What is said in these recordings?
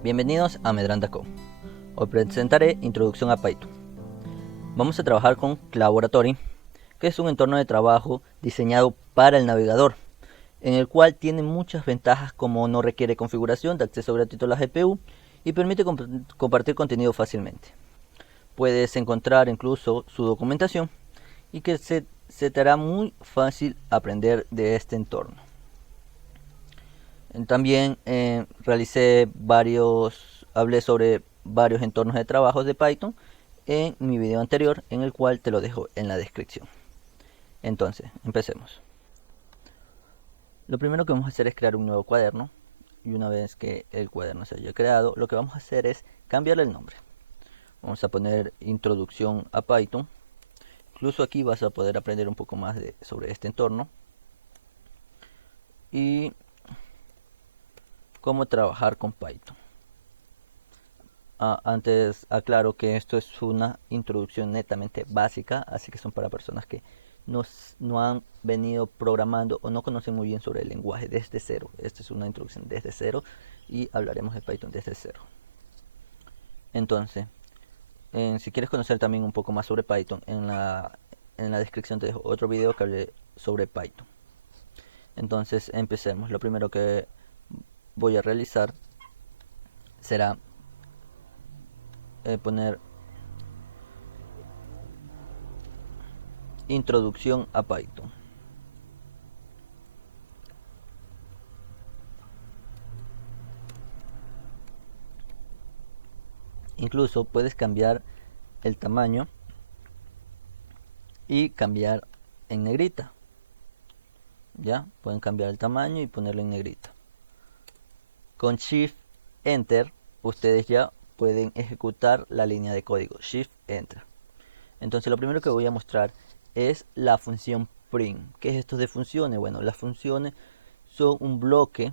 Bienvenidos a Medranda Co. Hoy presentaré Introducción a Python. Vamos a trabajar con Laboratory, que es un entorno de trabajo diseñado para el navegador, en el cual tiene muchas ventajas como no requiere configuración de acceso gratuito a la GPU y permite compartir contenido fácilmente. Puedes encontrar incluso su documentación y que se te hará muy fácil aprender de este entorno. También hablé sobre varios entornos de trabajo de Python en mi video anterior, en el cual te lo dejo en la descripción. Entonces, empecemos. Lo primero que vamos a hacer es crear un nuevo cuaderno, y una vez que el cuaderno se haya creado, lo que vamos a hacer es cambiarle el nombre. Vamos a poner Introducción a Python. Incluso aquí vas a poder aprender un poco más sobre este entorno y cómo trabajar con Python. Antes aclaro que esto es una introducción netamente básica, así que son para personas que no han venido programando o no conocen muy bien sobre el lenguaje desde cero. Esta es una introducción desde cero y hablaremos de Python desde cero. Entonces, si quieres conocer también un poco más sobre Python, en la descripción te dejo otro video que hablé sobre Python. Entonces, empecemos. Lo primero que voy a realizar será poner Introducción a Python. Incluso puedes cambiar el tamaño y cambiar en negrita. Ya pueden cambiar el tamaño y ponerlo en negrita. Con Shift Enter ustedes ya pueden ejecutar la línea de código. Shift Enter. Entonces lo primero que voy a mostrar es la función print. ¿Qué es esto de funciones? Bueno, las funciones son un bloque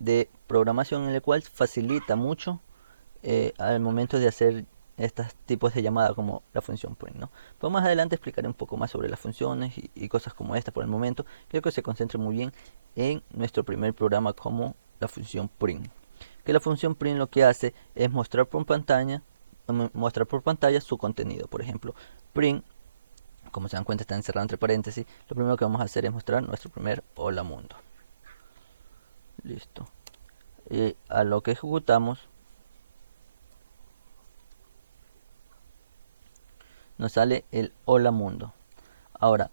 de programación en el cual facilita mucho al momento de hacer estos tipos de llamadas como la función print, ¿no? Pues más adelante explicaré un poco más sobre las funciones y cosas como esta. Por el momento creo que se concentre muy bien en nuestro primer programa como la función print. Que la función print lo que hace es mostrar por pantalla su contenido. Por ejemplo, print, como se dan cuenta, está encerrado entre paréntesis. Lo primero que vamos a hacer es mostrar nuestro primer hola mundo. Listo. Y a lo que ejecutamos nos sale el hola mundo. Ahora,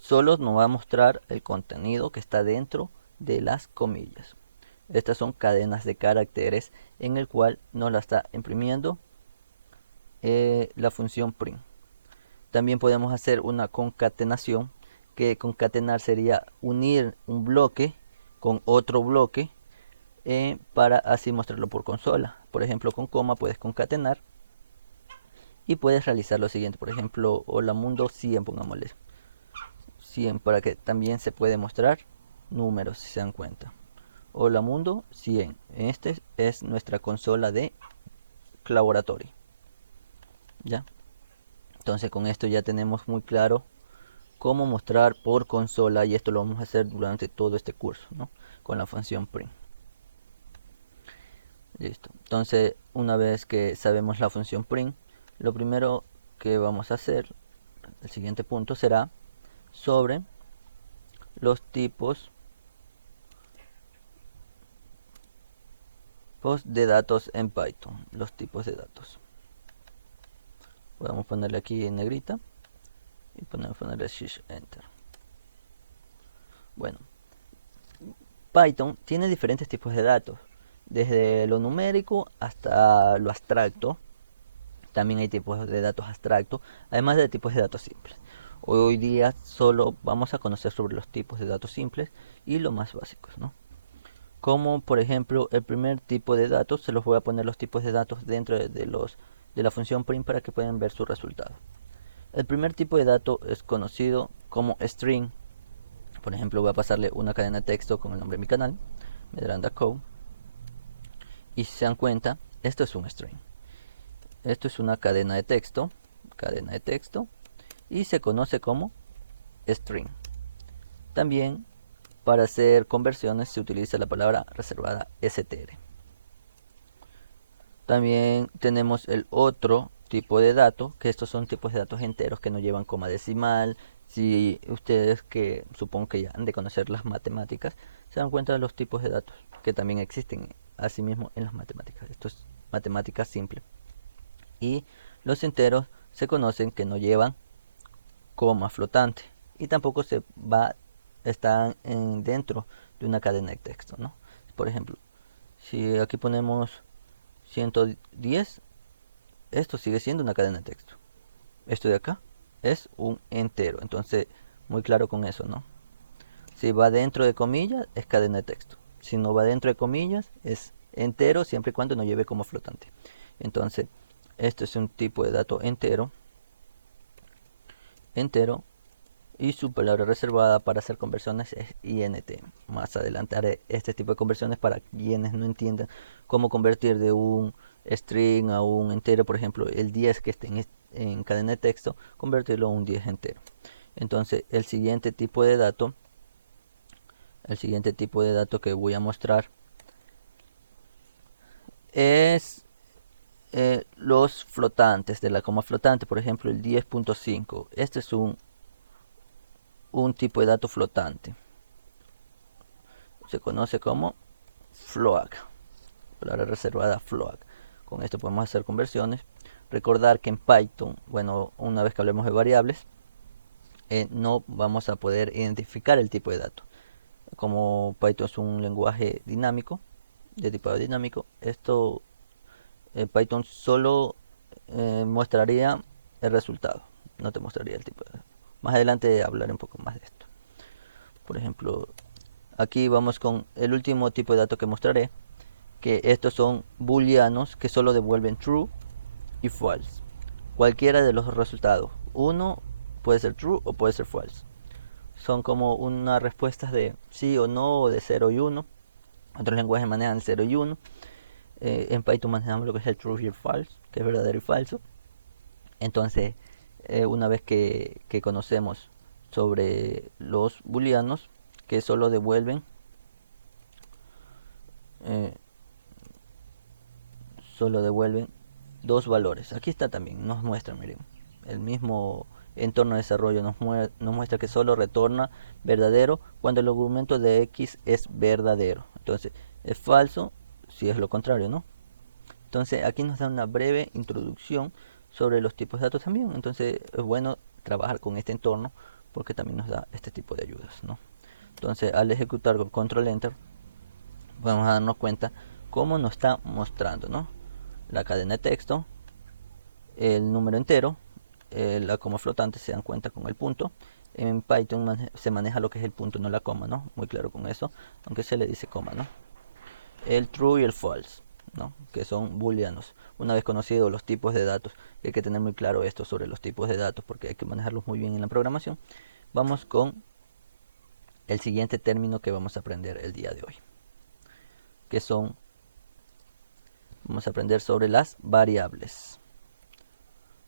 solo nos va a mostrar el contenido que está dentro de las comillas. Estas son cadenas de caracteres en el cual nos la está imprimiendo la función print. También podemos hacer una concatenación, que concatenar sería unir un bloque con otro bloque para así mostrarlo por consola. Por ejemplo, con coma puedes concatenar y puedes realizar lo siguiente. Por ejemplo, hola mundo 100, pongámosle 100, para que también se puede mostrar números, si se dan cuenta. Hola mundo 100. Este es nuestra consola de Laboratory. ¿Ya? Entonces con esto ya tenemos muy claro cómo mostrar por consola, y esto lo vamos a hacer durante todo este curso, ¿no? Con la función print. Listo. Entonces, una vez que sabemos la función print, lo primero que vamos a hacer, el siguiente punto será sobre los tipos de datos en Python. Los tipos de datos. Podemos ponerle aquí en negrita y ponerle Shift Enter. Bueno, Python tiene diferentes tipos de datos, desde lo numérico hasta lo abstracto. También hay tipos de datos abstractos, además de tipos de datos simples. Hoy día solo vamos a conocer sobre los tipos de datos simples y los más básicos, ¿no? Como por ejemplo el primer tipo de datos, se los voy a poner los tipos de datos dentro de la función print para que puedan ver su resultado. El primer tipo de dato es conocido como string. Por ejemplo, voy a pasarle una cadena de texto con el nombre de mi canal, Medranda Co. Y si se dan cuenta, esto es un string. Esto es una cadena de texto, y se conoce como string. También para hacer conversiones se utiliza la palabra reservada str. También tenemos el otro tipo de datos, que estos son tipos de datos enteros que no llevan coma decimal. Si ustedes, que supongo que ya han de conocer las matemáticas, se dan cuenta de los tipos de datos que también existen asimismo en las matemáticas. Esto es matemática simple. Y los enteros se conocen que no llevan coma flotante y tampoco están dentro de una cadena de texto, ¿no? Por ejemplo, si aquí ponemos 110, esto sigue siendo una cadena de texto. Esto de acá es un entero. Entonces, muy claro con eso, ¿no? Si va dentro de comillas, es cadena de texto. Si no va dentro de comillas, es entero, siempre y cuando no lleve como flotante. Entonces, esto es un tipo de dato entero. Entero. Y su palabra reservada para hacer conversiones es int. Más adelante haré este tipo de conversiones para quienes no entiendan cómo convertir de un string a un entero. Por ejemplo, el 10 que esté en cadena de texto, convertirlo a un 10 entero. Entonces, el siguiente tipo de dato que voy a mostrar es los flotantes de la coma flotante. Por ejemplo, el 10.5. Este es un tipo de dato flotante. Se conoce como float, palabra reservada float. Con esto podemos hacer conversiones. Recordar que en Python, bueno, una vez que hablemos de variables, no vamos a poder identificar el tipo de dato. Como Python es un lenguaje dinámico, de tipo dinámico, esto Python solo mostraría el resultado, no te mostraría el tipo de dato. Más adelante hablaré un poco más de esto. Por ejemplo, aquí vamos con el último tipo de dato que mostraré, que estos son booleanos que solo devuelven true y false. Cualquiera de los resultados. Uno puede ser true o puede ser false. Son como unas respuestas de sí o no, o de 0 y 1. Otros lenguajes manejan el 0 y 1. En Python manejamos lo que es el true y el false, que es verdadero y falso. Entonces, una vez que conocemos sobre los booleanos que solo devuelven eh, dos valores. Aquí está también, nos muestra, miren, el mismo entorno de desarrollo nos muestra que solo retorna verdadero cuando el argumento de x es verdadero. Entonces, es falso si es lo contrario, ¿no? Entonces, aquí nos da una breve introducción sobre los tipos de datos también. Entonces, es bueno trabajar con este entorno porque también nos da este tipo de ayudas, ¿no? Entonces, al ejecutar con control enter, vamos a darnos cuenta cómo nos está mostrando, ¿no? La cadena de texto, el número entero, la coma flotante, se dan cuenta con el punto. En Python se maneja lo que es el punto, no la coma, ¿no? Muy claro con eso, aunque se le dice coma, ¿no? El true y el false, ¿no? Que son booleanos. Una vez conocidos los tipos de datos, hay que tener muy claro esto sobre los tipos de datos porque hay que manejarlos muy bien en la programación. Vamos con el siguiente término que vamos a aprender el día de hoy, que son, vamos a aprender sobre las variables.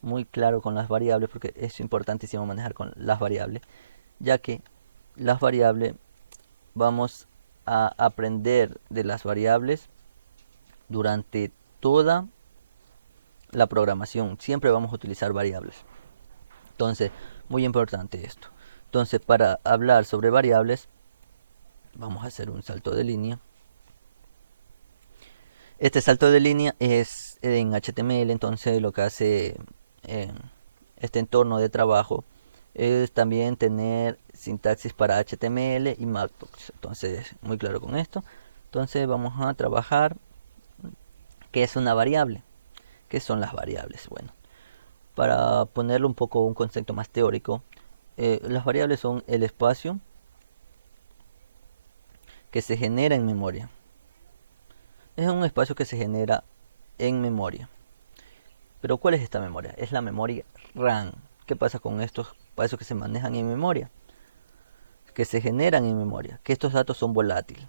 Muy claro con las variables porque es importantísimo manejar con las variables, ya que las variables, vamos a aprender de las variables durante toda la programación. Siempre vamos a utilizar variables. Entonces, muy importante esto. Entonces, para hablar sobre variables, vamos a hacer un salto de línea. Este salto de línea es en HTML, entonces lo que hace este entorno de trabajo es también tener sintaxis para HTML y Markbox. Entonces, muy claro con esto. Entonces, vamos a trabajar qué es una variable. ¿Qué son las variables? Bueno, para ponerlo un poco un concepto más teórico, las variables son el espacio que se genera en memoria. Es un espacio que se genera en memoria. Pero ¿cuál es esta memoria? Es la memoria RAM. ¿Qué pasa con estos espacios que se manejan en memoria? Que se generan en memoria. Que estos datos son volátiles.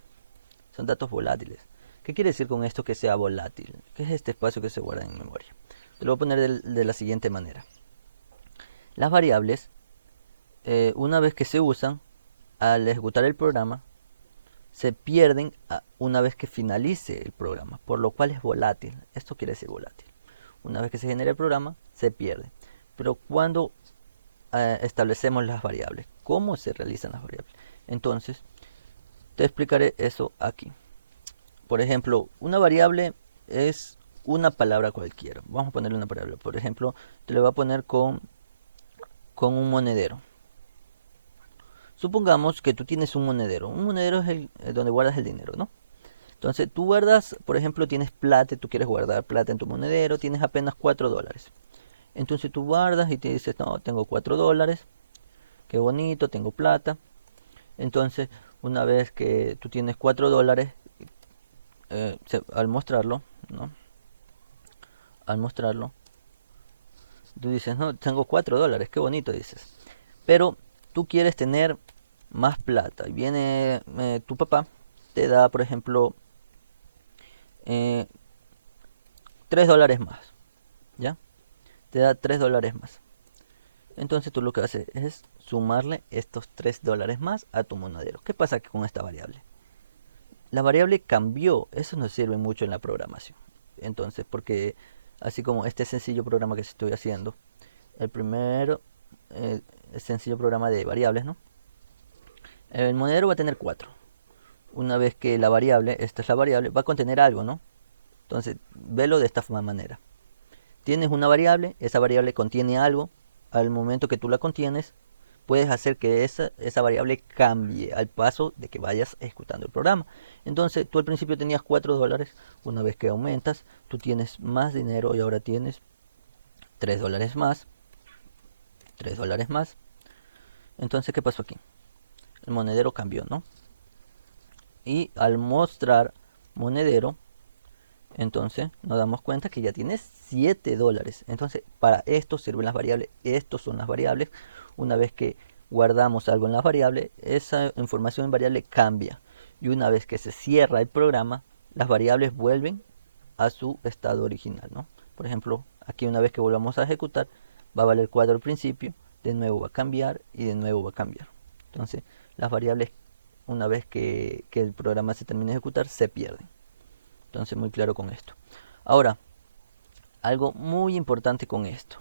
Son datos volátiles. ¿Qué quiere decir con esto que sea volátil? ¿Qué es este espacio que se guarda en memoria? Te lo voy a poner de la siguiente manera. Las variables, una vez que se usan, al ejecutar el programa, se pierden una vez que finalice el programa, por lo cual es volátil. Esto quiere decir volátil. Una vez que se genera el programa, se pierde. Pero cuando establecemos las variables, ¿cómo se realizan las variables? Entonces, te explicaré eso aquí. Por ejemplo, una variable es una palabra cualquiera. Vamos a ponerle una palabra. Por ejemplo, te lo voy a poner con un monedero. Supongamos que tú tienes un monedero. Un monedero es donde guardas el dinero, ¿no? Entonces tú guardas, por ejemplo, tienes plata, tú quieres guardar plata en tu monedero, tienes apenas $4. Entonces tú guardas y te dices, no, tengo $4, qué bonito, tengo plata. Entonces, una vez que tú tienes $4, al mostrarlo, ¿no? Al mostrarlo, tú dices, no, tengo $4, qué bonito, dices. Pero tú quieres tener más plata. Y viene tu papá, te da, por ejemplo, eh, $3 más, ¿ya? Te da $3 más. Entonces tú lo que haces es sumarle estos $3 más a tu monedero. ¿Qué pasa con esta variable? La variable cambió, eso nos sirve mucho en la programación. Entonces, porque así como este sencillo programa que estoy haciendo, el primero sencillo programa de variables, ¿no? El monedero va a tener 4. Una vez que la variable, esta es la variable, va a contener algo, ¿no? Entonces, velo de esta manera. Tienes una variable, esa variable contiene algo, al momento que tú la contienes, puedes hacer que esa variable cambie al paso de que vayas ejecutando el programa. Entonces, tú al principio tenías $4, una vez que aumentas, tú tienes más dinero y ahora tienes $3 más, $3 más. Entonces, ¿qué pasó aquí? El monedero cambió, ¿no? Y al mostrar monedero, entonces nos damos cuenta que ya tienes $7. Entonces, para esto sirven las variables. Estos son las variables. Una vez que guardamos algo en las variables, esa información en variable cambia. Y una vez que se cierra el programa, las variables vuelven a su estado original, ¿no? Por ejemplo, aquí una vez que volvamos a ejecutar, va a valer 4 al principio, de nuevo va a cambiar y de nuevo va a cambiar. Entonces, las variables, una vez que el programa se termine de ejecutar, se pierden. Entonces, muy claro con esto. Ahora, algo muy importante con esto,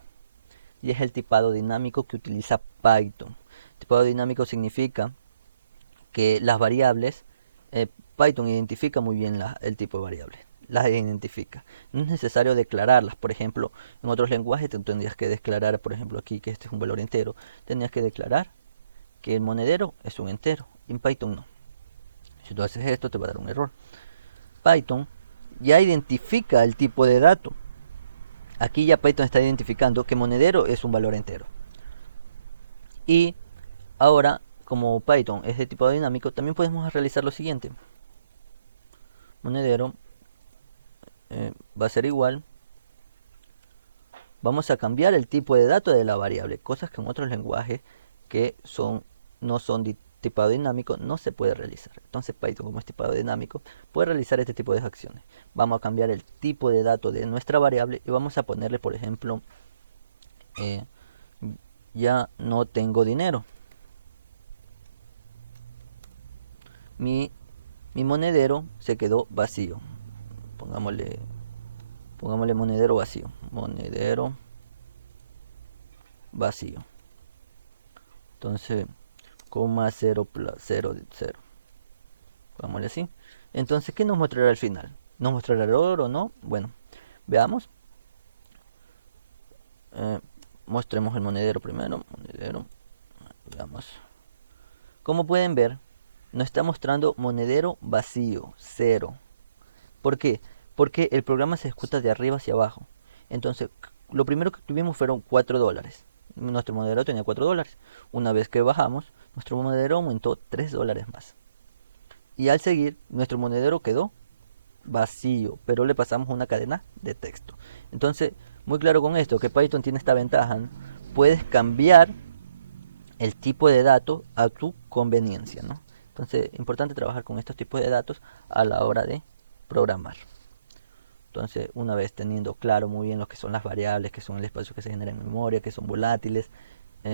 y es el tipado dinámico que utiliza Python. Tipado dinámico significa que las variables, Python identifica muy bien el tipo de variables, las identifica. No es necesario declararlas. Por ejemplo, en otros lenguajes tú tendrías que declarar, por ejemplo aquí que este es un valor entero, tendrías que declarar que el monedero es un entero. En Python no. Si tú haces esto te va a dar un error. Python ya identifica el tipo de dato. Aquí ya Python está identificando que monedero es un valor entero. Y ahora, como Python es de tipo dinámico, también podemos realizar lo siguiente. Monedero va a ser igual. Vamos a cambiar el tipo de dato de la variable, cosas que en otros lenguajes que no son de tipado dinámico no se puede realizar. Entonces Python, como es tipado dinámico, puede realizar este tipo de acciones. Vamos a cambiar el tipo de dato de nuestra variable y vamos a ponerle, por ejemplo, ya no tengo dinero. Mi monedero se quedó vacío. Pongámosle monedero vacío. Monedero vacío. Entonces, coma 0 plus 0 de 0. Pongámosle así. Entonces, ¿qué nos mostrará al final? ¿Nos mostrará error o no? Bueno, veamos. Mostremos el monedero primero. Monedero. Veamos. Como pueden ver, nos está mostrando monedero vacío, 0. ¿Por qué? Porque el programa se ejecuta de arriba hacia abajo. Entonces, lo primero que tuvimos fueron $4. Nuestro monedero tenía $4. Una vez que bajamos, nuestro monedero aumentó $3 más. Y al seguir, nuestro monedero quedó vacío, pero le pasamos una cadena de texto. Entonces, muy claro con esto, que Python tiene esta ventaja, ¿no? Puedes cambiar el tipo de dato a tu conveniencia, ¿no? Entonces, importante trabajar con estos tipos de datos a la hora de programar. Entonces, una vez teniendo claro muy bien lo que son las variables, que son el espacio que se genera en memoria, que son volátiles,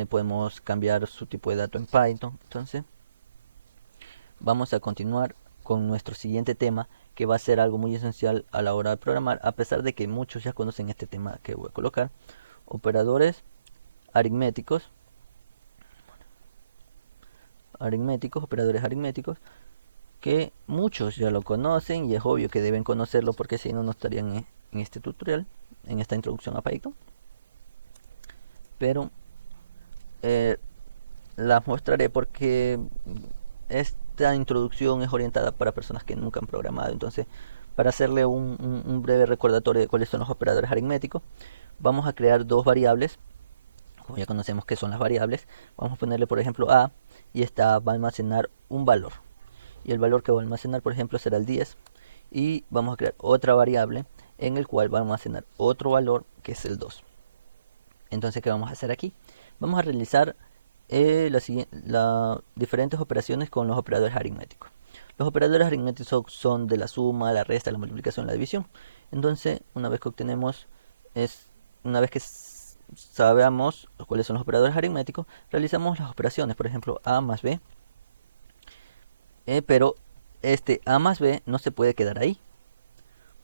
podemos cambiar su tipo de dato en Python. Entonces, vamos a continuar con nuestro siguiente tema, que va a ser algo muy esencial a la hora de programar, a pesar de que muchos ya conocen este tema que voy a colocar. Operadores aritméticos, operadores aritméticos, que muchos ya lo conocen y es obvio que deben conocerlo porque si no, no estarían en este tutorial, en esta introducción a Python. Pero las mostraré porque esta introducción es orientada para personas que nunca han programado. Entonces, para hacerle un breve recordatorio de cuáles son los operadores aritméticos, vamos a crear dos variables. Como ya conocemos qué son las variables, vamos a ponerle por ejemplo A, y esta va a almacenar un valor, y el valor que va a almacenar por ejemplo será el 10, y vamos a crear otra variable en el cual va a almacenar otro valor que es el 2. Entonces, ¿qué vamos a hacer aquí? Vamos a realizar las diferentes operaciones con los operadores aritméticos. Los operadores aritméticos son de la suma, la resta, la multiplicación, la división. Entonces, una vez que obtenemos, una vez que sabemos cuáles son los operadores aritméticos, realizamos las operaciones, por ejemplo, A más B. Pero este A más B no se puede quedar ahí,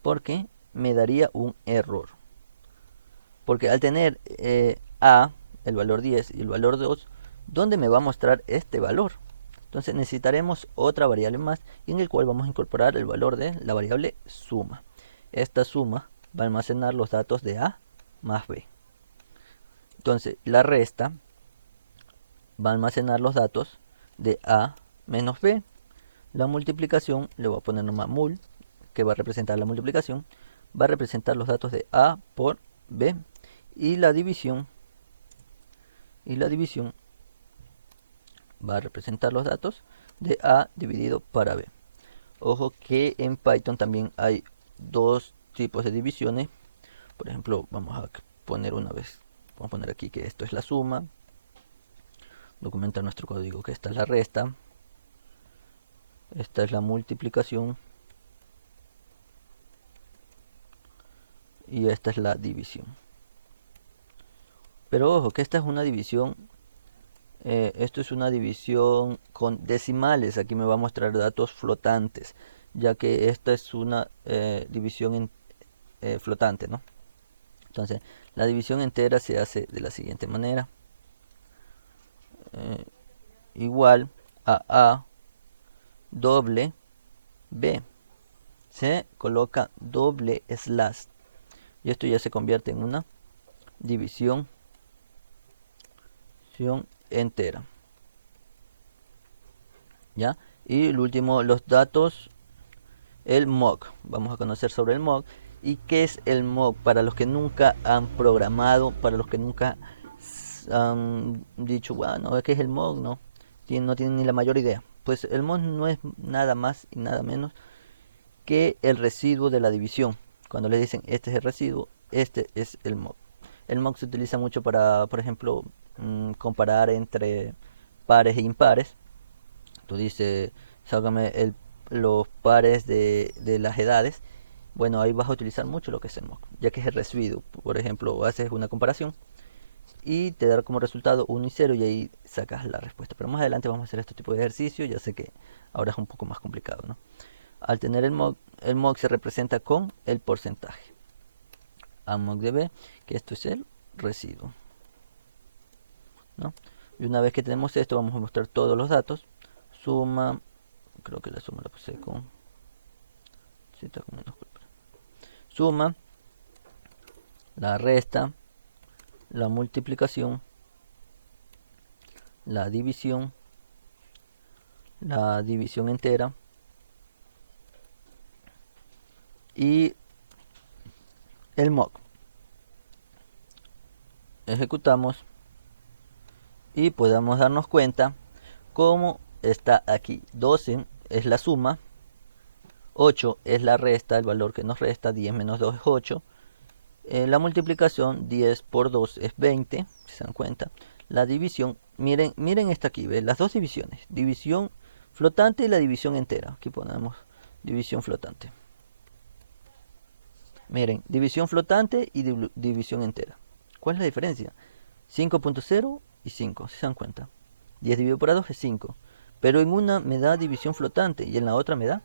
porque me daría un error. Porque al tener A, el valor 10 y el valor 2, ¿dónde me va a mostrar este valor? Entonces necesitaremos otra variable más, en el cual vamos a incorporar el valor de la variable suma. Esta suma va a almacenar los datos de A más B. Entonces la resta va a almacenar los datos de A menos B. La multiplicación, le voy a poner nomás mul, que va a representar la multiplicación, va a representar los datos de A por B. Y la división va a representar los datos de A dividido para B. Ojo que en Python también hay dos tipos de divisiones. Por ejemplo, vamos a poner vamos a poner aquí que esto es la suma, documentar nuestro código que esta es la resta, esta es la multiplicación y esta es la división. Pero ojo que esta es una división, esto es una división con decimales. Aquí me va a mostrar datos flotantes, ya que esta es una división flotante, ¿no? Entonces, la división entera se hace de la siguiente manera. Igual a A doble B. Se coloca doble slash. Y esto ya se convierte en una división entera. ¿Ya? Y el último, los datos, el mock. Vamos a conocer sobre el mock. ¿Y qué es el mock? Para los que nunca han programado, para los que nunca han dicho, bueno, ¿qué es el mock? No tienen ni la mayor idea. Pues el mock no es nada más y nada menos que el residuo de la división. Cuando le dicen este es el residuo, este es el mock. El mock se utiliza mucho para, por ejemplo, comparar entre pares e impares. Tú dices, sácame los pares de las edades. Bueno, ahí vas a utilizar mucho lo que es el mock, ya que es el residuo. Por ejemplo, haces una comparación y te da como resultado 1 y 0 y ahí sacas la respuesta. Pero más adelante vamos a hacer este tipo de ejercicio. Ya sé que ahora es un poco más complicado, ¿no? Al tener el mock se representa con el porcentaje. A mock de B, que esto es el residuo, ¿no? Y una vez que tenemos esto, vamos a mostrar todos los datos. Suma, creo que la suma la puse con suma, la resta, la multiplicación, la división entera y el mock. Ejecutamos y podemos darnos cuenta cómo está aquí. 12 es la suma, 8 es la resta, el valor que nos resta. 10 menos 2 es 8. La multiplicación, 10 por 2 es 20, si se dan cuenta. La división, miren esta aquí, ¿ve? Las dos divisiones, división flotante y la división entera. Aquí ponemos división flotante. Miren, división flotante y división entera. ¿Cuál es la diferencia? 5.0 y 5, si se dan cuenta. 10 dividido por 2 es 5. Pero en una me da división flotante y en la otra me da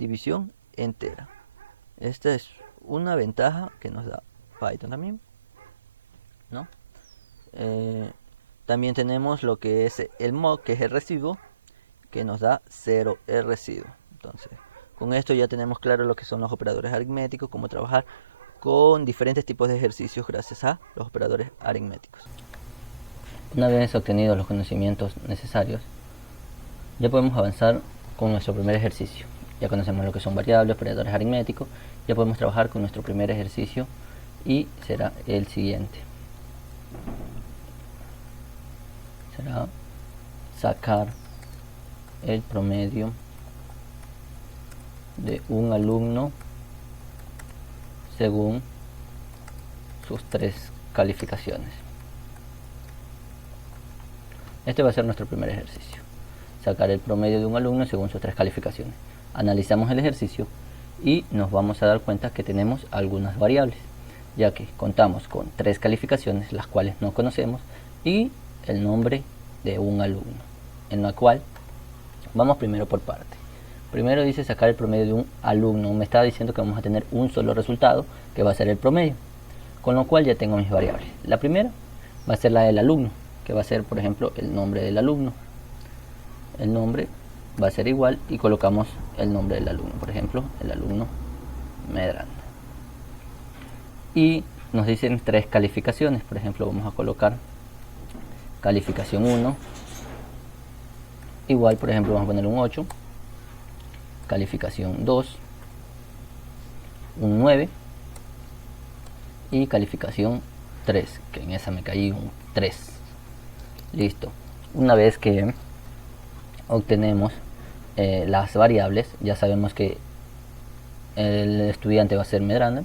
división entera. Esta es una ventaja que nos da Python también, ¿no? También tenemos lo que es el mock, que es el residuo, que nos da 0 el residuo. Entonces, con esto ya tenemos claro lo que son los operadores aritméticos, cómo trabajar con diferentes tipos de ejercicios gracias a los operadores aritméticos. Una vez obtenidos los conocimientos necesarios, ya podemos avanzar con nuestro primer ejercicio. Ya conocemos lo que son variables, operadores aritméticos, ya podemos trabajar con nuestro primer ejercicio y será el siguiente. Será sacar el promedio de un alumno según sus 3 calificaciones. Este va a ser nuestro primer ejercicio. Sacar el promedio de un alumno según sus 3 calificaciones. Analizamos el ejercicio y nos vamos a dar cuenta que tenemos algunas variables, ya que contamos con 3 calificaciones, las cuales no conocemos, y el nombre de un alumno, en la cual vamos primero por parte. Primero dice sacar el promedio de un alumno. Me está diciendo que vamos a tener un solo resultado, que va a ser el promedio, con lo cual ya tengo mis variables. La primera va a ser la del alumno, que va a ser, por ejemplo, el nombre del alumno. El nombre va a ser igual y colocamos el nombre del alumno, por ejemplo, el alumno Medrano. Y nos dicen 3 calificaciones, por ejemplo, vamos a colocar calificación 1, igual, por ejemplo, vamos a poner un 8, calificación 2, un 9 y calificación 3, que en esa me caí un 3. Listo. Una vez que obtenemos las variables, ya sabemos que el estudiante va a ser Medrano,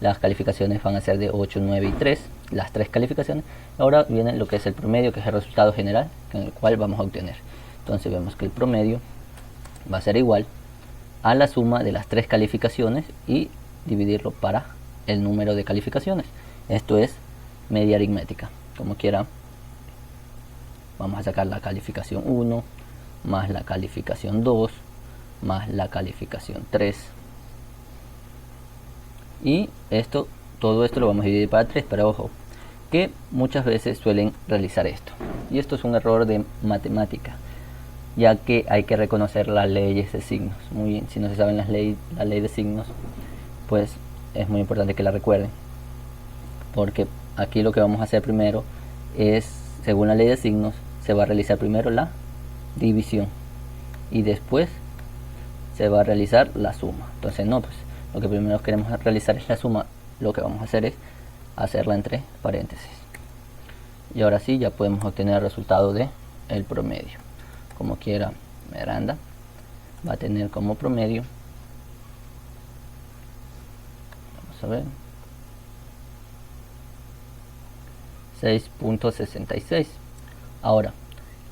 las calificaciones van a ser de 8, 9 y 3, las 3 calificaciones. Ahora viene lo que es el promedio, que es el resultado general en el cual vamos a obtener. Entonces vemos que el promedio va a ser igual a la suma de las 3 calificaciones y dividirlo para el número de calificaciones. Esto es media aritmética. Como quiera, vamos a sacar la calificación 1 más la calificación 2 más la calificación 3, y todo esto lo vamos a dividir para 3, pero ojo que muchas veces suelen realizar esto, y esto es un error de matemática, ya que hay que reconocer las leyes de signos. Muy bien, si no se saben la ley de signos, pues es muy importante que la recuerden, porque aquí lo que vamos a hacer primero es, según la ley de signos, se va a realizar primero la división y después se va a realizar la suma. Entonces no, pues lo que primero queremos realizar es la suma. Lo que vamos a hacer es hacerla entre paréntesis, y ahora sí ya podemos obtener el resultado de el promedio. Como quiera, Miranda va a tener como promedio, vamos a ver, 6.66. Ahora,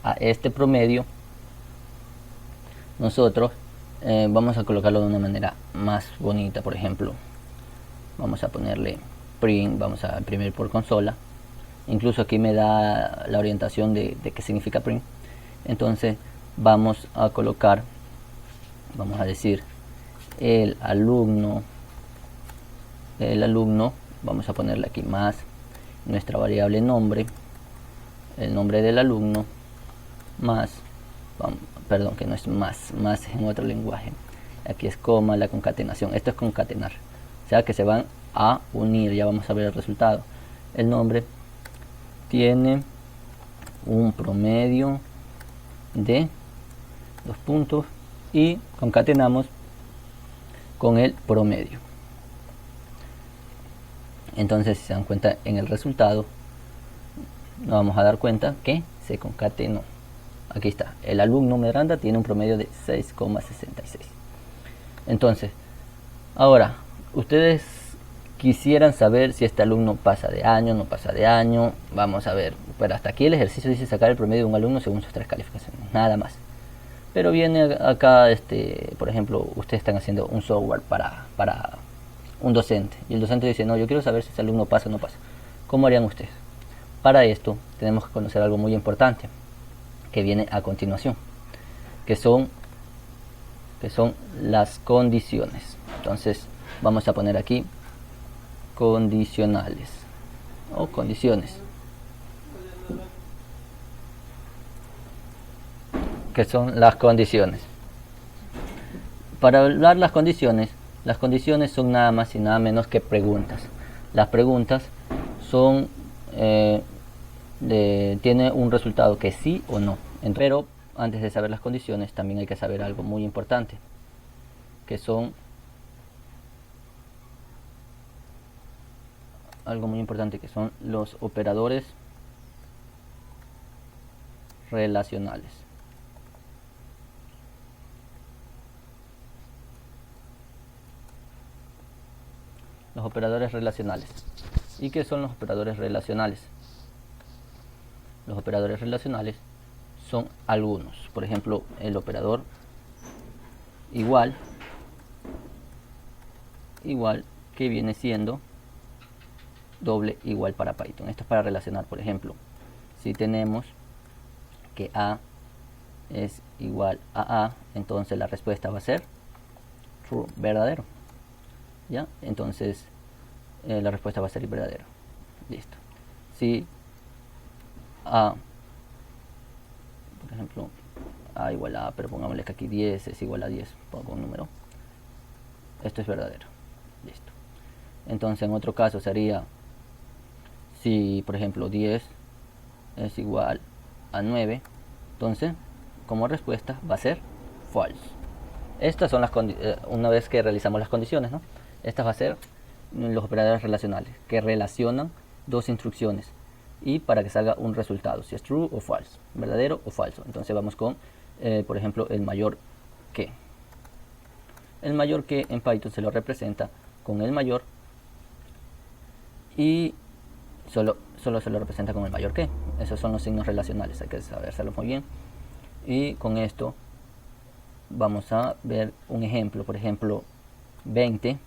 a este promedio nosotros vamos a colocarlo de una manera más bonita. Por ejemplo, vamos a ponerle print, vamos a imprimir por consola. Incluso aquí me da la orientación de qué significa print. Entonces vamos a colocar, vamos a decir el alumno, vamos a ponerle aquí más nuestra variable nombre, el nombre del alumno, más, perdón, que no es más en otro lenguaje, aquí es coma, la concatenación, esto es concatenar, o sea que se van a unir. Ya vamos a ver el resultado. El nombre tiene un promedio de 2 puntos y concatenamos con el promedio. Entonces, si se dan cuenta en el resultado, nos vamos a dar cuenta que se concatenó. Aquí está, el alumno Miranda tiene un promedio de 6,66. Entonces, ahora, ustedes quisieran saber si este alumno pasa de año, no pasa de año. Vamos a ver, pero hasta aquí el ejercicio dice sacar el promedio de un alumno según sus 3 calificaciones, nada más. Pero viene acá, por ejemplo, ustedes están haciendo un software para un docente, y el docente dice, no, yo quiero saber si ese alumno pasa o no pasa. ¿Cómo harían ustedes? Para esto tenemos que conocer algo muy importante que viene a continuación, que son que son las condiciones. Entonces vamos a poner aquí condicionales o condiciones, que son las condiciones. Para hablar las condiciones son nada más y nada menos que preguntas. Las preguntas son tiene un resultado que sí o no. Pero antes de saber las condiciones también hay que saber algo muy importante, que son los operadores relacionales. Los operadores relacionales. ¿Y qué son los operadores relacionales? Los operadores relacionales son algunos. Por ejemplo, el operador igual, que viene siendo doble igual para Python. Esto es para relacionar. Por ejemplo, si tenemos que A es igual a A, entonces la respuesta va a ser true, verdadero. ¿Ya? Entonces la respuesta va a ser verdadero. Listo. Si A, por ejemplo, A igual a A, pero pongámosle que aquí 10 es igual a 10, pongo un número, esto es verdadero. Listo. Entonces en otro caso sería, si por ejemplo 10 es igual a 9, entonces como respuesta va a ser false. Estas son las una vez que realizamos las condiciones, ¿no? Estas va a ser los operadores relacionales, que relacionan dos instrucciones y para que salga un resultado, si es true o false, verdadero o falso. Entonces vamos con, por ejemplo, el mayor que. El mayor que en Python se lo representa con el mayor y solo se lo representa con el mayor que. Esos son los signos relacionales, hay que sabérselos muy bien. Y con esto vamos a ver un ejemplo, por ejemplo 20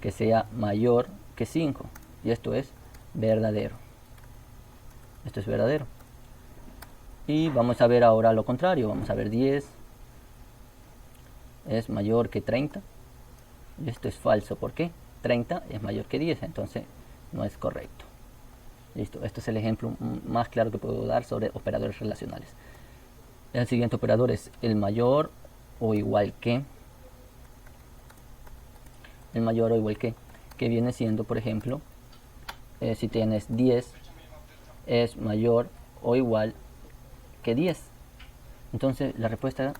que sea mayor que 5, y esto es verdadero. Esto es verdadero. Y vamos a ver ahora lo contrario, vamos a ver 10 es mayor que 30, y esto es falso. ¿Por qué? 30 es mayor que 10, entonces no es correcto. Listo, este es el ejemplo más claro que puedo dar sobre operadores relacionales. El siguiente operador es el mayor o igual que. El mayor o igual que viene siendo, por ejemplo, si tienes 10 es mayor o igual que 10, entonces la respuesta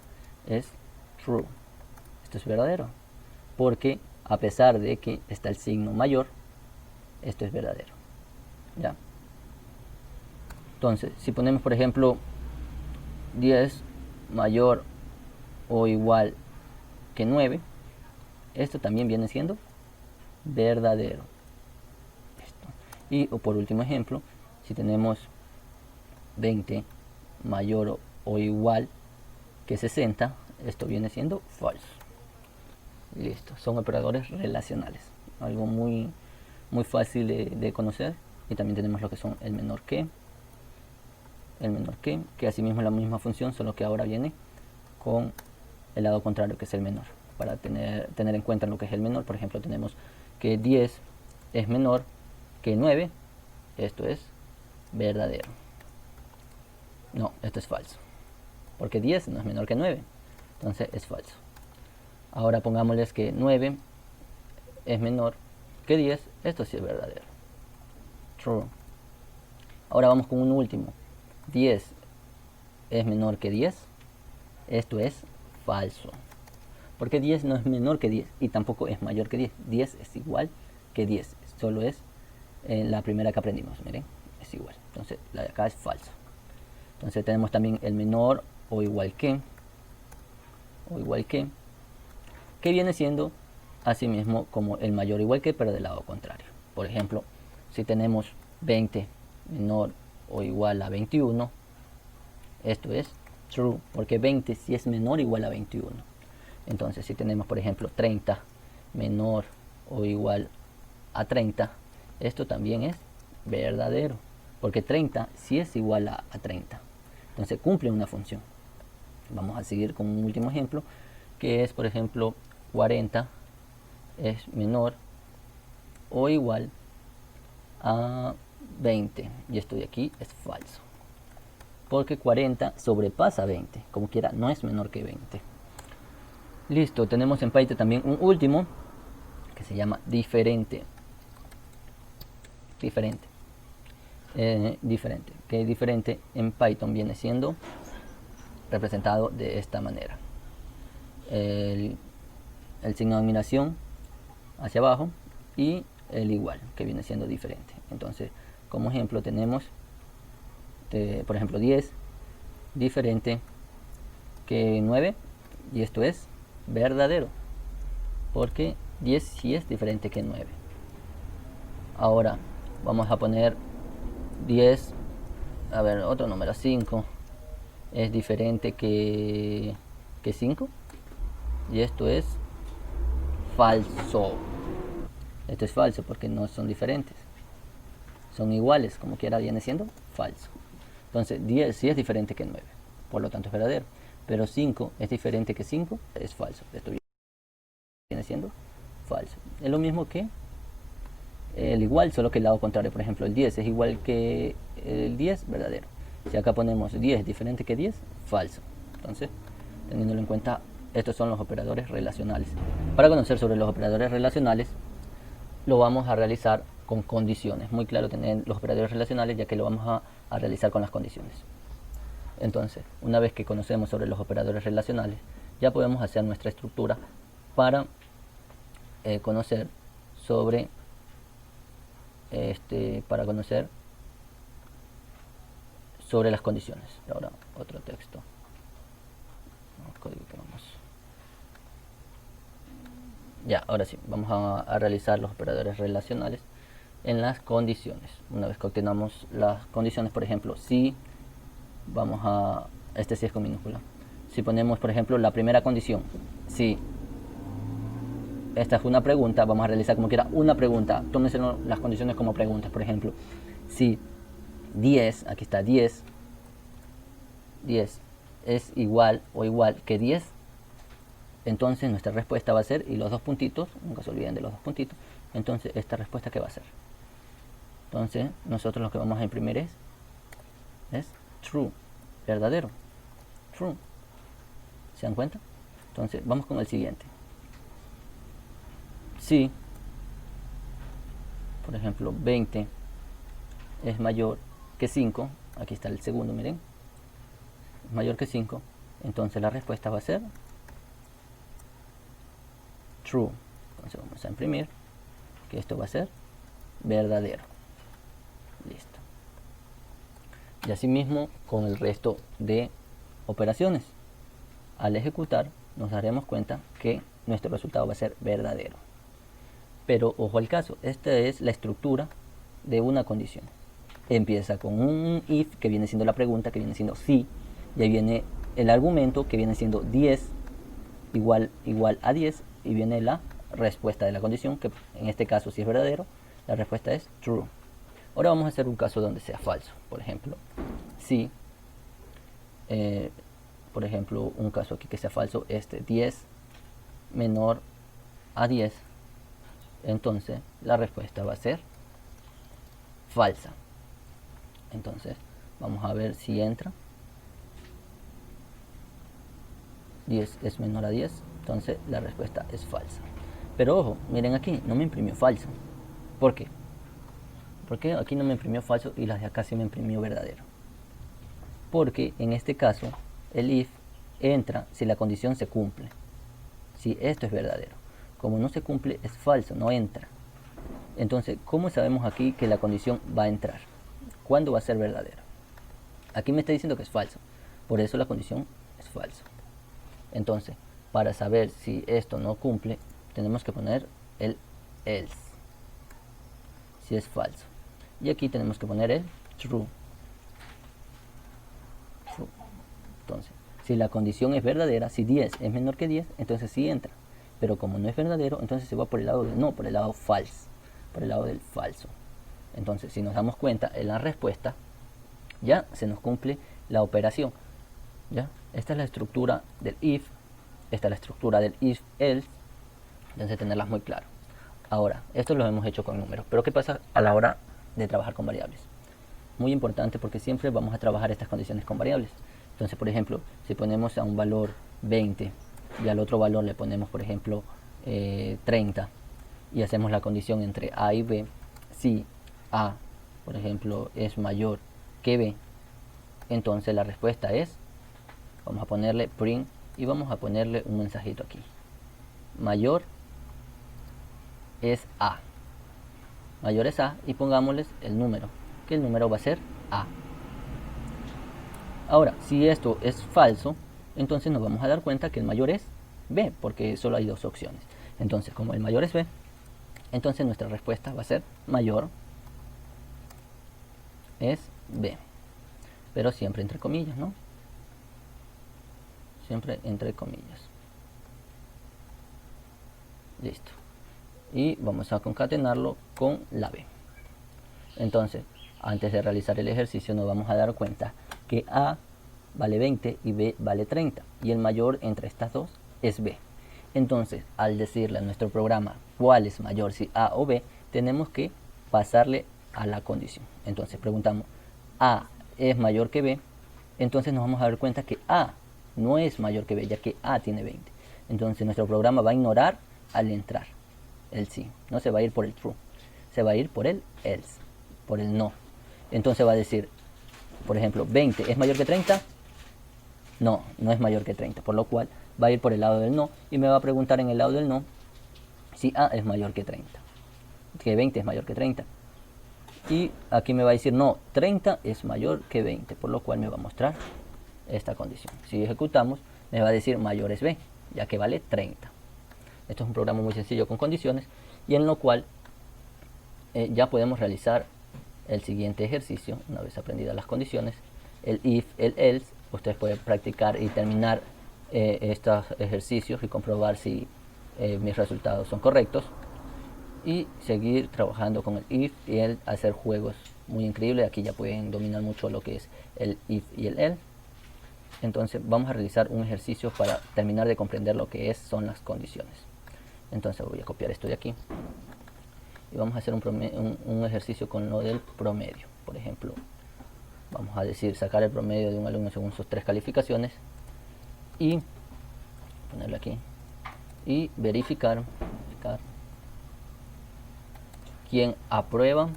es true. Esto es verdadero, porque a pesar de que está el signo mayor, esto es verdadero. ¿Ya? Entonces, si ponemos, por ejemplo, 10 mayor o igual que 9, esto también viene siendo verdadero. Y por último ejemplo, si tenemos 20 mayor o igual que 60, esto viene siendo falso. Listo, son operadores relacionales, algo muy fácil de conocer. Y también tenemos lo que son el menor que asimismo es la misma función, solo que ahora viene con el lado contrario, que es el menor. Para tener en cuenta lo que es el menor, por ejemplo, tenemos que 10 es menor que 9, esto es verdadero. No, esto es falso, porque 10 no es menor que 9, entonces es falso. Ahora pongámosles que 9 es menor que 10, esto sí es verdadero. True. Ahora vamos con un último. 10 es menor que 10, esto es falso, porque 10 no es menor que 10 y tampoco es mayor que 10. 10 es igual que 10, solo es la primera que aprendimos, miren, es igual. Entonces la de acá es falso. Entonces tenemos también el menor o igual que viene siendo asimismo como el mayor o igual que, pero del lado contrario. Por ejemplo, si tenemos 20 menor o igual a 21, esto es true, porque 20 sí es menor o igual a 21. Entonces si tenemos, por ejemplo, 30 menor o igual a 30, esto también es verdadero, porque 30 sí es igual a 30. Entonces cumple una función. Vamos a seguir con un último ejemplo. que es, por ejemplo, 40 es menor o igual a 20, y esto de aquí es falso, porque 40 sobrepasa 20, como quiera no es menor que 20. Listo, tenemos en Python también un último que se llama diferente. Que diferente en Python viene siendo representado de esta manera: el signo de admiración hacia abajo y el igual, que viene siendo diferente. Entonces, como ejemplo tenemos, por ejemplo, 10 diferente que 9, y esto es verdadero, porque 10 sí es diferente que 9. Ahora vamos a poner 10, a ver, otro número, 5 es diferente que 5, y esto es falso. Esto es falso porque no son diferentes, son iguales, como quiera viene siendo falso. Entonces 10 sí es diferente que 9, por lo tanto es verdadero, pero 5 es diferente que 5, es falso. Esto viene siendo falso. Es lo mismo que el igual, solo que el lado contrario. Por ejemplo, el 10 es igual que el 10, verdadero. Si acá ponemos 10 diferente que 10, falso. Entonces, teniéndolo en cuenta, estos son los operadores relacionales. Para conocer sobre los operadores relacionales, lo vamos a realizar con condiciones. Muy claro tener los operadores relacionales, ya que lo vamos a realizar con las condiciones. Entonces, una vez que conocemos sobre los operadores relacionales, ya podemos hacer nuestra estructura para conocer sobre las condiciones. Ahora otro texto, código que vamos. Ya, ahora sí, vamos a realizar los operadores relacionales en las condiciones. Una vez que obtenamos las condiciones, por ejemplo, si vamos a, este sí es con minúscula, si ponemos, por ejemplo, la primera condición, si esta es una pregunta, vamos a realizar como quiera una pregunta. Tómense las condiciones como preguntas. Por ejemplo, si 10, aquí está 10 es igual o igual que 10, entonces nuestra respuesta va a ser, y los dos puntitos, nunca se olviden de los dos puntitos, entonces esta respuesta ¿qué va a ser? Entonces nosotros lo que vamos a imprimir es true, verdadero, true. ¿Se dan cuenta? Entonces vamos con el siguiente. Si, por ejemplo, 20 es mayor que 5, aquí está el segundo, miren, es mayor que 5, entonces la respuesta va a ser true. Entonces vamos a imprimir que esto va a ser verdadero. Listo. Y asimismo con el resto de operaciones. Al ejecutar nos daremos cuenta que nuestro resultado va a ser verdadero. Pero ojo al caso, esta es la estructura de una condición. Empieza con un if, que viene siendo la pregunta, que viene siendo si, y ahí viene el argumento, que viene siendo 10 igual a 10, y viene la respuesta de la condición, que en este caso si es verdadero, la respuesta es true. Ahora vamos a hacer un caso donde sea falso. Por ejemplo, si, por ejemplo, un caso aquí que sea falso, 10 menor a 10, entonces la respuesta va a ser falsa. Entonces vamos a ver si entra. 10 es menor a 10, entonces la respuesta es falsa. Pero ojo, miren aquí, no me imprimió falso. ¿Por qué? Porque aquí no me imprimió falso y las de acá sí me imprimió verdadero. Porque en este caso el if entra si la condición se cumple, si esto es verdadero. Como no se cumple, es falso, no entra. Entonces, ¿cómo sabemos aquí que la condición va a entrar? ¿Cuándo va a ser verdadero? Aquí me está diciendo que es falso, por eso la condición es falso. Entonces, para saber si esto no cumple, tenemos que poner el else, si es falso. Y aquí tenemos que poner el true. Entonces, si la condición es verdadera, si 10 es menor que 10, entonces sí entra. Pero como no es verdadero, entonces se va por el lado del no, por el lado false, por el lado del falso. Entonces, si nos damos cuenta en la respuesta, ya se nos cumple la operación. ¿Ya? Esta es la estructura del if esta es la estructura del if else, entonces tenerlas muy claro. Ahora, esto lo hemos hecho con números, pero ¿qué pasa a la hora de trabajar con variables? Muy importante, porque siempre vamos a trabajar estas condiciones con variables. Entonces, por ejemplo, si ponemos a un valor 20 y al otro valor le ponemos, por ejemplo, 30, y hacemos la condición entre A y B, si A, por ejemplo, es mayor que B, entonces la respuesta es, vamos a ponerle print y vamos a ponerle un mensajito aquí, mayor es A, mayor es A, y pongámosles el número, que el número va a ser A. Ahora, si esto es falso, entonces nos vamos a dar cuenta que el mayor es B, porque solo hay dos opciones. Entonces, como el mayor es B, entonces nuestra respuesta va a ser mayor es B, pero siempre entre comillas, ¿no? Siempre entre comillas. Listo. Y vamos a concatenarlo con la B. Entonces, antes de realizar el ejercicio nos vamos a dar cuenta que A vale 20 y B vale 30, y el mayor entre estas dos es B. Entonces, al decirle a nuestro programa cuál es mayor, si A o B, tenemos que pasarle a la condición. Entonces preguntamos, A es mayor que B, entonces nos vamos a dar cuenta que A no es mayor que B, ya que A tiene 20. Entonces nuestro programa va a ignorar al entrar el sí, no se va a ir por el true, se va a ir por el else, por el no. Entonces va a decir, por ejemplo, 20 es mayor que 30, no, no es mayor que 30, por lo cual va a ir por el lado del no y me va a preguntar en el lado del no si A es mayor que 30, que 20 es mayor que 30. Y aquí me va a decir no, 30 es mayor que 20, por lo cual me va a mostrar esta condición. Si ejecutamos, me va a decir mayor es B, ya que vale 30. Esto es un programa muy sencillo con condiciones, y en lo cual ya podemos realizar el siguiente ejercicio. Una vez aprendidas las condiciones, el if, el else, ustedes pueden practicar y terminar estos ejercicios y comprobar si mis resultados son correctos, y seguir trabajando con el if y el hacer juegos muy increíbles. Aquí ya pueden dominar mucho lo que es el if y el else. Entonces vamos a realizar un ejercicio para terminar de comprender lo que son las condiciones. Entonces voy a copiar esto de aquí y vamos a hacer un ejercicio con lo del promedio. Por ejemplo, vamos a decir sacar el promedio de un alumno según sus 3 calificaciones y ponerlo aquí y verificar quién aprueba,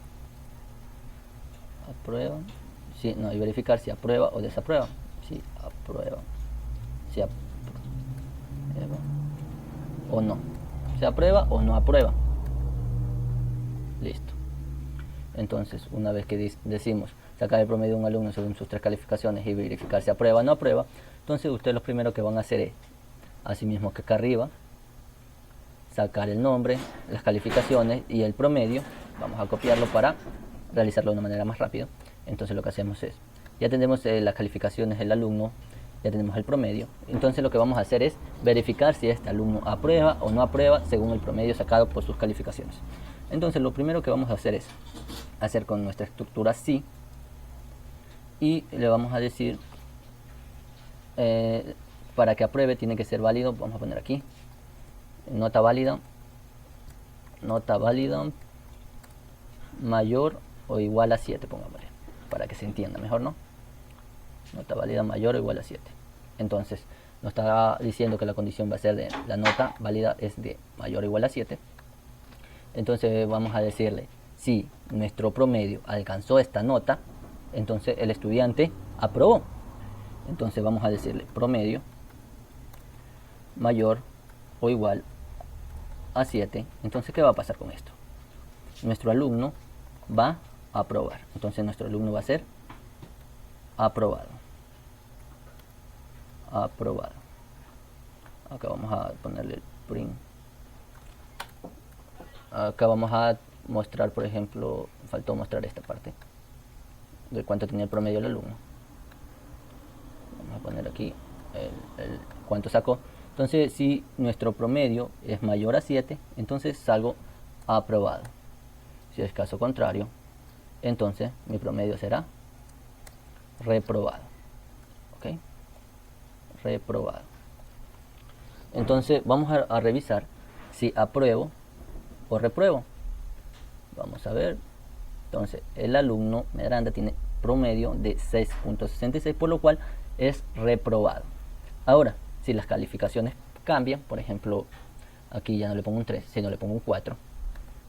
sí, no, y verificar si aprueba o desaprueba, si aprueba, si aprueba o no, se aprueba o no aprueba. Listo. Entonces, una vez que decimos sacar el promedio de un alumno según sus 3 calificaciones y verificar si aprueba o no aprueba, entonces ustedes lo primero que van a hacer es, así mismo que acá arriba, sacar el nombre, las calificaciones y el promedio. Vamos a copiarlo para realizarlo de una manera más rápida. Entonces lo que hacemos es, ya tenemos las calificaciones del alumno, ya tenemos el promedio. Entonces lo que vamos a hacer es verificar si este alumno aprueba o no aprueba según el promedio sacado por sus calificaciones. Entonces lo primero que vamos a hacer es hacer con nuestra estructura sí, y le vamos a decir para que apruebe tiene que ser válido. Vamos a poner aquí nota válida mayor o igual a 7, pongámosle, para que se entienda mejor, ¿no? Nota válida mayor o igual a 7. Entonces nos está diciendo que la condición va a ser de la nota válida es de mayor o igual a 7. Entonces vamos a decirle si nuestro promedio alcanzó esta nota, entonces el estudiante aprobó. Entonces vamos a decirle promedio mayor o igual a 7. Entonces, ¿qué va a pasar con esto? Nuestro alumno va a aprobar. Entonces nuestro alumno va a ser aprobado. Aprobado. Acá vamos a ponerle el print. Acá vamos a mostrar, por ejemplo, faltó mostrar esta parte de cuánto tenía el promedio el alumno. Vamos a poner aquí el cuánto sacó. Entonces, si nuestro promedio es mayor a 7, entonces salgo aprobado. Si es caso contrario, entonces mi promedio será reprobado. ¿Ok? Reprobado. Entonces vamos a revisar si apruebo o repruebo. Vamos a ver. Entonces el alumno Medranda tiene promedio de 6.66, por lo cual es reprobado. Ahora, si las calificaciones cambian, por ejemplo, aquí ya no le pongo un 3, sino le pongo un 4,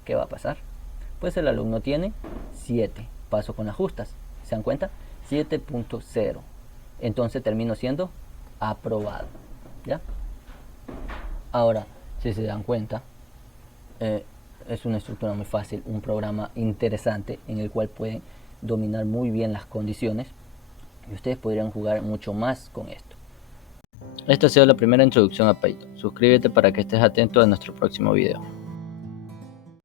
¿qué va a pasar? Pues el alumno tiene 7. Paso con las justas. ¿Se dan cuenta? 7.0. Entonces termino siendo aprobado. ¿Ya? Ahora, si se dan cuenta, es una estructura muy fácil, un programa interesante en el cual pueden dominar muy bien las condiciones y ustedes podrían jugar mucho más con esto. Esta ha sido la primera introducción a Python. Suscríbete para que estés atento a nuestro próximo video.